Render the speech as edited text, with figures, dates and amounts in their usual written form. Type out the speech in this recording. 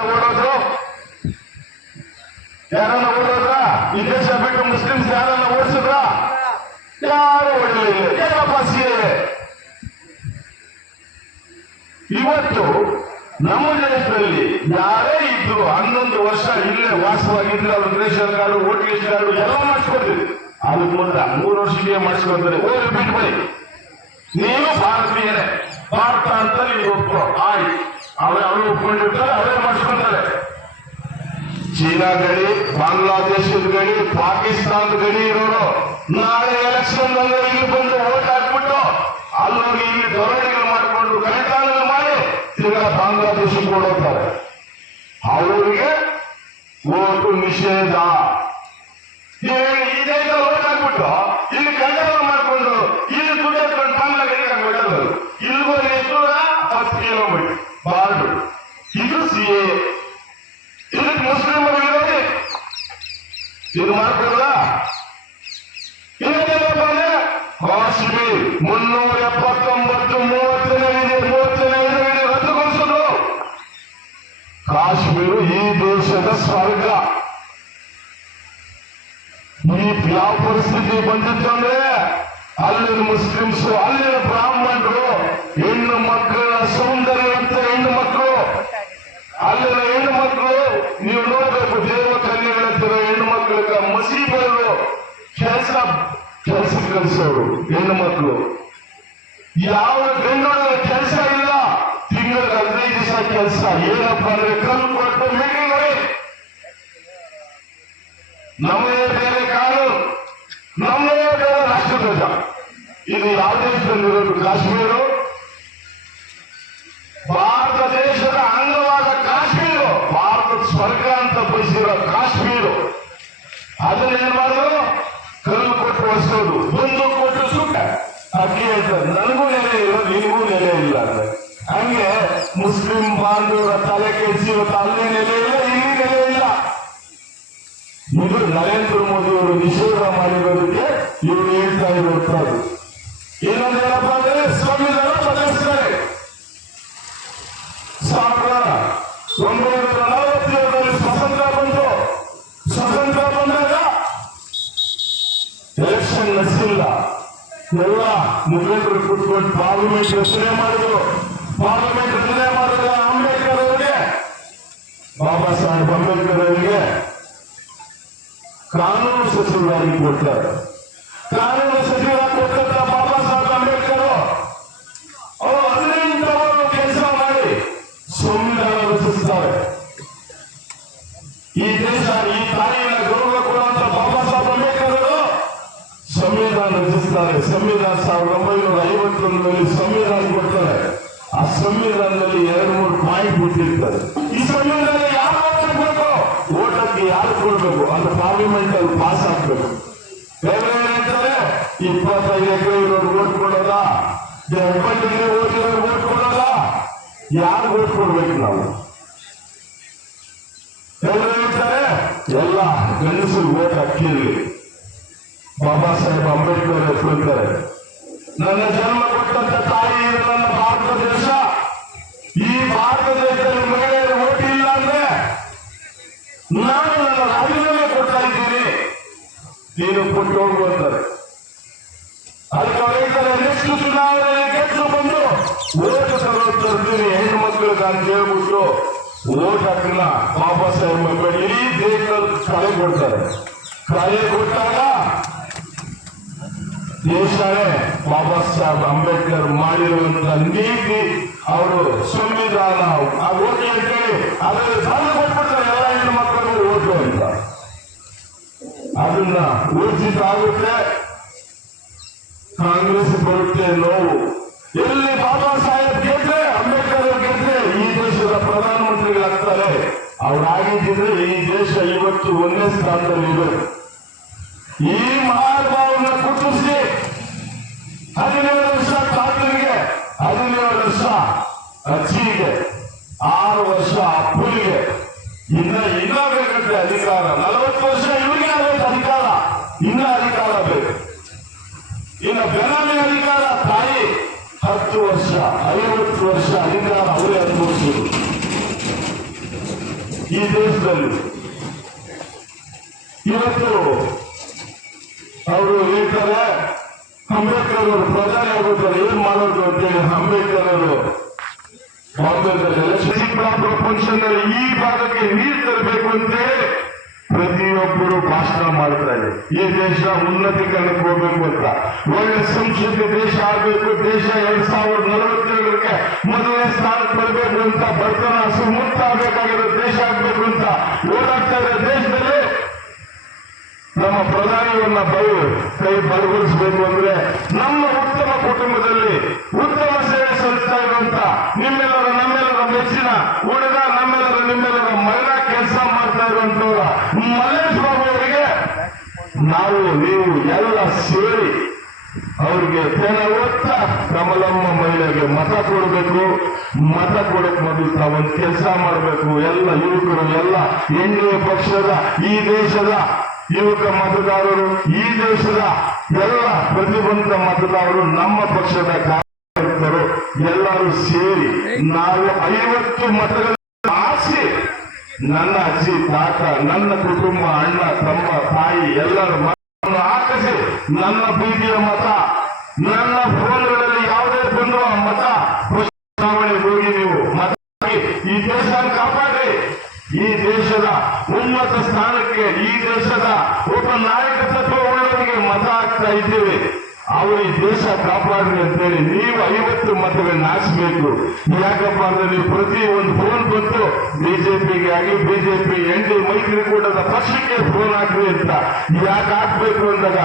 ಓಡೋದ್ರು, ಯಾರನ್ನ ಓಡೋದ್ರ? ಈ ದೇಶ ಬಿಟ್ಟು ಮುಸ್ಲಿಮ್ಸ್ ಯಾರನ್ನ ಓಡಿಸಿದ್ರ? ಯಾರು ಓಡಲಿಲ್ಲ. ಏನಪ್ಪ ಸಿಎ? ಇವತ್ತು ನಮ್ಮ ದೇಶದಲ್ಲಿ ಯಾರೇ ಇದ್ರು 11 ವರ್ಷ ಇಲ್ಲೇ ವಾಸವಾಗಿದ್ರೆ ಅವ್ರ ರೇಷನ್ ಕಾರ್ಡು, ವೋಟರ್ ಕಾರ್ಡು ಎಲ್ಲ ಮಾಡಿಸ್ಕೊಳ್ತೀವಿ. ಅದಕ್ಕೆ ಮುಂದೆ 3 ವರ್ಷಕ್ಕೆ ಮಾಡಿಸ್ಕೊಳ್ತಾರೆ. ಹೋಗಿ ಬಿಟ್ಟು ಬಳಿ ನೀನು ಭಾರತೀಯನೇ, ಭಾರತ ಅಂತ ನೀವು ಒಪ್ಕೊ, ಆಯ್ತು. ಅವರು ಒಪ್ಕೊಂಡಿರ್ತಾರೆ, ಅವರೇ ಮಾಡಿಸ್ಕೊಳ್ತಾರೆ. ಚೀನಾ ಗಡಿ, ಬಾಂಗ್ಲಾದೇಶದ ಗಡಿ, ಪಾಕಿಸ್ತಾನದ ಗಡಿ ಇರೋರು ನಾಳೆ ಎಲೆಕ್ಷನ್ ಅಲ್ಲಿ ಇಲ್ಲಿ ಬಂದು ಓಟ್ ಹಾಕ್ಬಿಟ್ಟು ಅಲ್ಲೋಗಿ ಇಲ್ಲಿ ಧೋರಣೆಗಳು ಮಾಡಿಕೊಂಡು ಕೈತಾಳಗಳು ಮಾಡಿ ತಿರ್ಗಾ ಬಾಂಗ್ಲಾದೇಶಕ್ಕೆ ಕೊಡೋತಾರೆ. ಅವರಿಗೆ ಓಟು ನಿಷೇಧ. ಈ ದೇಶ ಓಟ್ ಹಾಕ್ಬಿಟ್ಟು ಇಲ್ಲಿ ಕೈತಾಳಗಳು ಮಾಡಿಕೊಂಡು ಇಲ್ಲಿ ದುಡ್ಡು ಎತ್ಕೊಂಡು ಬಾಂಗ್ಲಾದೇಶಕ್ಕೆ ಹಾಕ್ಬಿಟ್ಟಲ್ಲ. ಇಲ್ಲಿಗೂ ದೂರ 10 ಕಿಲೋಮೀಟರ್ ಬಾರ್ಡು. ಇದು ಸಿಎ. ಇದಕ್ಕೆ ಮುಸ್ಲಿಮರು ವಿರೋಧಿ. ಇದು ಮಾಡ್ಬೋದ? ಇನ್ನೇನಪ್ಪ ಅಂದ್ರೆ ಕಾಶ್ಮೀರ್ 379 30 ರದ್ದುಗೊಳಿಸಿದ್ರು. ಕಾಶ್ಮೀರ ಈ ದೇಶದ ಸ್ವರ್ಗ. ಈ ಯಾವ ಪರಿಸ್ಥಿತಿ ಬಂದಿತ್ತು ಅಂದ್ರೆ ಅಲ್ಲಿನ ಮುಸ್ಲಿಮ್ಸ್, ಅಲ್ಲಿನ ಬ್ರಾಹ್ಮಣರು, ಹೆಣ್ಣು ಮಕ್ಕಳ ಸೌಂದರ್ಯವಂತ ಹೆಣ್ಣು ಮಕ್ಕಳು, ಅಲ್ಲಿನ ಹೆಣ್ಣು ಮಕ್ಕಳು ನೀವು ನೋಡ್ಬೇಕು. ದೇವ ಕನ್ಯೆಗಳಂತಿರೋ ಹೆಣ್ಣು ಮಕ್ಕಳಿಗೆ ಮಸೀಬರು ಕೆಲಸ ಕಲಿಸೋರು ಹೆಣ್ಣು ಮಕ್ಕಳು. ಯಾವ ಗಂಡೊಳಗ ಕೆಲಸ ಇಲ್ಲ, ತಿಂಗಳಿಗೆ 15 ದಿವಸ ಕೆಲಸ. ಏನಪ್ಪ ಅಂದ್ರೆ ಕಲ್ಲು ಕೊಟ್ಟು ಮೀಟಿಂಗ್ ಮಾಡಿ. ನಮ್ಮೇ ಬೇರೆ ಕಾನೂನು, ನಮ್ಮೇ ಬೇರೆ ರಾಷ್ಟ್ರಧ್ವಜ. ಇದು ಯಾವ ದೇಶದಲ್ಲಿರೋದು? ಕಾಶ್ಮೀರ ಭಾರತ ದೇಶದ ಅಂಗವಾದ ಕಾಶ್ಮೀರ, ಭಾರತದ ಸ್ವರ್ಗ ಅಂತ ಬಯಸಿರೋ ಕಾಶ್ಮೀರ. ಅದನ್ನೇನ್ ಮಾಡಿದ್ರು? ಕಲ್ಲು ಕೊಟ್ಟು ಹೊಸೋದು, ಬಂದು ಕೊಟ್ಟು ಸುಟ್ಟ ಅಕ್ಕಿ ಹೇಳ್ತಾರೆ. ನನಗೂ ನೆಲೆ ಇಲ್ಲ, ನಿನಗೂ ನೆಲೆ ಇಲ್ಲ ಅಂದ್ರೆ ಹಂಗೆ ಮುಸ್ಲಿಂ ಬಾಂಧವರ ತಲೆ ಕೆಡಿಸಿರುತ್ತೆ. ಅಲ್ಲಿ ನೆಲೆ ಇಲ್ಲ, ಇಲ್ಲಿ ನೆಲೆ ಇಲ್ಲ. ಇದು ನರೇಂದ್ರ ಮೋದಿ ಅವರು ನಿಷೇಧ ಮಾಡಿರೋದಕ್ಕೆ ಇವರು ಹೇಳ್ತಾ ಇರುತ್ತಾರೆ. ಇನ್ನೊಂದೇನಪ್ಪ ಅಂದ್ರೆ ಸಂವಿಧಾನ ಬದಲಿಸ್ತಾರೆ. 1947 ಸ್ವತಂತ್ರ ಬಂತು. ಸ್ವತಂತ್ರ ಬಂದಾಗ ಎಲೆಕ್ಷನ್ ನಡೆಸಿಲ್ಲ. ಎಲ್ಲ ಮುಖಂಡರು ಕೂತ್ಕೊಂಡು ಪಾರ್ಲಿಮೆಂಟ್ ರಚನೆ ಮಾಡಿದ್ರು. ಪಾರ್ಲಿಮೆಂಟ್ ರಚನೆ ಮಾಡಿದ ಅಂಬೇಡ್ಕರ್ ಅವರಿಗೆ, ಬಾಬಾ ಸಾಹೇಬ್ ಅಂಬೇಡ್ಕರ್ ಅವರಿಗೆ ಕಾನೂನು ಸಚಿವರಾಗಿ ಕೊಡ್ತಾರೆ. ಕಾನೂನು ಸಚಿವರಾಗಿ ಕೊಟ್ಟಂತ ಬಾಬಾ ಸಾಹೇಬ್ ಅಂಬೇಡ್ಕರ್ ಅವರು 15 ಅವರು ಕೆಲಸ ಮಾಡಿ ಸಂವಿಧಾನ ರಚಿಸ್ತಾರೆ. ಈ ದೇಶ, ಈ ತಾಯಿಯ ಗೌರವ ಕೊಡುವಂತ ಬಾಬಾ ಸಾಹೇಬ್ ಅಂಬೇಡ್ಕರ್ ಅವರು ಸಂವಿಧಾನ ರಚಿಸ್ತಾರೆ. ಸಂವಿಧಾನ 1951ರಲ್ಲಿ ಸಂವಿಧಾನ ಕೊಡ್ತಾರೆ. ಆ ಸಂವಿಧಾನದಲ್ಲಿ 2-3 ಪಾಯಿಂಟ್ ಬಿಟ್ಟಿರ್ತಾರೆ. ಈ ಸಂವಿಧಾನ ಯಾರು ಓಟ್ ಹಾಕ್ಬೇಕು, ಓಟಕ್ಕೆ ಯಾರು ಕೊಡ್ಬೇಕು ಅಂತ ಪಾರ್ಲಿಮೆಂಟ್ ಅಲ್ಲಿ ಪಾಸ್ ಆಗ್ಬೇಕು. ಹೇಳ್ತಾರೆ 25 ಎಕರೆ ಇರೋರು ಓಟ್ ಕೊಡೋದ, 70 ಎಕರೆ ಓದಿರೋರು ಓಟ್ ಕೊಡೋದ, ಯಾರು ಓಟ್ ಕೊಡ್ಬೇಕು ನಾವು? ಹೇಳ್ತಾರೆ ಎಲ್ಲ ಗಂಡಸರು ಓಟ್ ಹಾಕಿರ್ಲಿ. ಬಾಬಾ ಸಾಹೇಬ್ ಅಂಬೇಡ್ಕರ್ ಹೇಳ್ತಾರೆ, ನನ್ನ ಜನ್ಮ ಕೊಟ್ಟಂತ ತಾಯಿ ನನ್ನ ಭಾರತ ದೇಶ. ಈ ಭಾರತ ದೇಶದಲ್ಲಿ ಮಹಿಳೆಯರು ಓಟ್ ಇಲ್ಲ ಅಂದ್ರೆ ನಾನು ನನ್ನ ರಾಜೀನಾಮೆ ಕೊಡ್ತಾ ಇದ್ದೀನಿ, ನೀನು ಕೊಟ್ಟು ಹೋಗು ಅಂತಾರೆ. ಅದಕ್ಕೆ ಅವ್ರು ಹೇಳ್ತಾರೆ, ನೆಕ್ಸ್ಟ್ ಚುನಾವಣೆಯಲ್ಲಿ ಗೆದ್ದು ಬಂದು ಓಟ್ ತರ್ತೀನಿ ಹೆಣ್ಣು ಮಕ್ಕಳಿಗೆ ಅಂತ ಹೇಳ್ಬಿಟ್ಟು ಓಟ್ ಹಾಕಿಲ್ಲ. ಬಾಬಾ ಸಾಹೇಬ್ ಅಂಬೇಡ್ಕರ್ ಇಡೀ ದೇಶದಲ್ಲಿ ಕಳೆ ಕೊಡ್ತಾರೆ. ಕಳೆ ಕೊಟ್ಟಾಗ ದೇಶನೇ ಬಾಬಾ ಸಾಹೇಬ್ ಅಂಬೇಡ್ಕರ್ ಮಾಡಿರುವಂತ ನೀತಿ, ಅವರು ಸಂವಿಧಾನ ಓಟ್ ಅಂತೇಳಿ ಅದರಲ್ಲಿ ಸಾಲ ಕೊಟ್ಬಿಡ್ತಾರೆ. ಎಲ್ಲ ಹೆಣ್ಣು ಮಕ್ಕಳಿಗೂ ಓಟು ಅಂತ ಅದನ್ನ ಊರ್ಜಿತ ಆಗುತ್ತೆ. ಕಾಂಗ್ರೆಸ್ ಬರುತ್ತೆ ನೋವು. ಎಲ್ಲಿ ಬಾಬಾ ಸಾಹೇಬ್ ಗೆದ್ರೆ, ಅಂಬೇಡ್ಕರ್ ಗೆದ್ರೆ ಈ ದೇಶದ ಪ್ರಧಾನಮಂತ್ರಿಗಳಾಗ್ತಾರೆ. ಅವರಾಗಿದ್ದರೆ ಈ ದೇಶ ಇವತ್ತು 1ನೇ ಸ್ಥಾನದಲ್ಲಿ ಇದೆ. ಈ ಮಹಾನುಭಾವನ ಕುಟುಂಬಿಸಿ 17 ವರ್ಷ ತಾತನಿಗೆ, 17 ವರ್ಷ ಅಜ್ಜಿಗೆ, 6 ವರ್ಷ ಅಪ್ಪನಿಗೆ, ಇನ್ನ ಬೇಕಂತೆ ಅಧಿಕಾರ. 40 ವರ್ಷ ಇವರಿಗೆ ಆಗಬೇಕು ಅಧಿಕಾರ, ಇನ್ನ ಅಧಿಕಾರ ಬೇಕು. ಇನ್ನು ಬೆನಾಮಿ ಅಧಿಕಾರ ತಾಯಿ 10 ವರ್ಷ 50 ವರ್ಷ ಅಧಿಕಾರ ಅವರೇ ಅನುಭವಿಸುವುದು. ಈ ದೇಶದಲ್ಲಿ. ಇವತ್ತು ಅವರು ಹೇಳ್ತಾರೆ ಅಂಬೇಡ್ಕರ್ ಅವರು ಪ್ರಧಾನಿ ಆಗೋತಾರೆ, ಏನ್ ಮಾಡೋದು ಅಂತೇಳಿ ಅಂಬೇಡ್ಕರ್ ಅವರು ಚಿಕ್ಕಬಳ್ಳಾಪುರ ಫಂಕ್ಷನ್ ನಲ್ಲಿ ಈ ಭಾಗಕ್ಕೆ ನೀರು ತರಬೇಕು ಅಂತೇಳಿ ಪ್ರತಿಯೊಬ್ಬರು ಭಾಷಣ ಮಾಡ್ತಾರೆ. ಈ ದೇಶ ಉನ್ನತೀಕರಣಕ್ಕೆ ಹೋಗ್ಬೇಕು ಅಂತ, ಒಳ್ಳೆ ಸಂಸ್ಕೃತಿ ದೇಶ ಆಗಬೇಕು, ದೇಶ 2047ಕ್ಕೆ ಮೊದಲನೇ ಸ್ಥಾನಕ್ಕೆ ಬರಬೇಕು ಅಂತ, ಬಡತನ ಮುಕ್ತ ಆಗಬೇಕಾಗಿರೋ ದೇಶ ಆಗ್ಬೇಕು ಅಂತ ಓಡಾಡ್ತಾ ಇರೋ ದೇಶದಲ್ಲಿ ನಮ್ಮ ಪ್ರಧಾನಿಯನ್ನ ಕೈ ಬಲಗೊಳಿಸಬೇಕು ಅಂದ್ರೆ ನಮ್ಮ ಉತ್ತಮ ಕುಟುಂಬದಲ್ಲಿ ಉತ್ತಮ ಸೇವೆ ಸಲ್ಲಿಸ್ತಾ ಇರುವಂತ ನಿಮ್ಮೆಲ್ಲರ ನಮ್ಮೆಲ್ಲರ ಮೆಚ್ಚಿನ ಹುಡುಗ, ನಮ್ಮೆಲ್ಲರ ನಿಮ್ಮೆಲ್ಲರ ಮಗನ ಕೆಲಸ ಮಾಡ್ತಾ ಇರುವಂತವರ ಮಲ್ಲೇಶ್ ಬಾಬು ಅವರಿಗೆ ನೀವು ಎಲ್ಲ ಸೇರಿ ಅವ್ರಿಗೆ ತೆನವತ್ತ ಕಮಲಮ್ಮ ಮಹಿಳೆಗೆ ಮತ ಕೊಡಬೇಕು. ಮತ ಕೊಡಕ್ ಮೊದಲು ತಾವೊಂದು ಕೆಲಸ ಮಾಡಬೇಕು. ಎಲ್ಲ ಯುವಕರು, ಎಲ್ಲ ಎನ್ಡಿಎ ಪಕ್ಷದ, ಈ ದೇಶದ ಯುವಕ ಮತದಾರರು, ಈ ದೇಶದ ಎಲ್ಲ ಪ್ರತಿಬಂಧಿತ ಮತದಾರರು, ನಮ್ಮ ಪಕ್ಷದ ಕಾರ್ಯಕರ್ತರು ಎಲ್ಲರೂ ಸೇರಿ ನಾವು 50 ಮತಗಳನ್ನು ಆರಿಸಿ ನನ್ನ ಅಜ್ಜಿ, ತಾತ, ನನ್ನ ಕುಟುಂಬ, ಅಣ್ಣ, ತಮ್ಮ, ತಾಯಿ ಎಲ್ಲರ ಮತವನ್ನು ಹಾಕಿಸಿ ನನ್ನ ಪ್ರೀತಿಯ ಮತ, ನನ್ನ ಫೋನ್ಗಳಲ್ಲಿ ಯಾವುದೇ ಬಂದು ಮತ ಚುನಾವಣೆಗೆ ಹೋಗಿ ನೀವು ಮತ ಈ ದೇಶ ಕಾಪಾಡಿ. ಈ ದೇಶದ ಉನ್ನತ ಸ್ಥಾನಕ್ಕೆ, ಈ ದೇಶದ ಒಬ್ಬ ನಾಯಕತ್ವ ಉಳ್ಳವರಿಗೆ ಮತ ಹಾಕ್ತಾ ಇದ್ದೇವೆ. ಅವರು ಈ ದೇಶ ಕಾಪಾಡಲಿ ಅಂತೇಳಿ ನೀವು 50 ಮತಗಳನ್ನ ಹಾಕ್ಸ್ಬೇಕು. ಯಾಕಪ್ಪ ಅಂದ್ರೆ ನೀವು ಪ್ರತಿ ಒಂದು ಫೋನ್ ಬಂತು ಬಿಜೆಪಿಗೆ ಆಗಿ, ಬಿಜೆಪಿ ND ಮೈತ್ರಿಕೂಟದ ಪಕ್ಷಕ್ಕೆ ಫೋನ್ ಹಾಕ್ರಿ ಅಂತ ಯಾಕೆ ಹಾಕ್ಬೇಕು ಅಂದಾಗ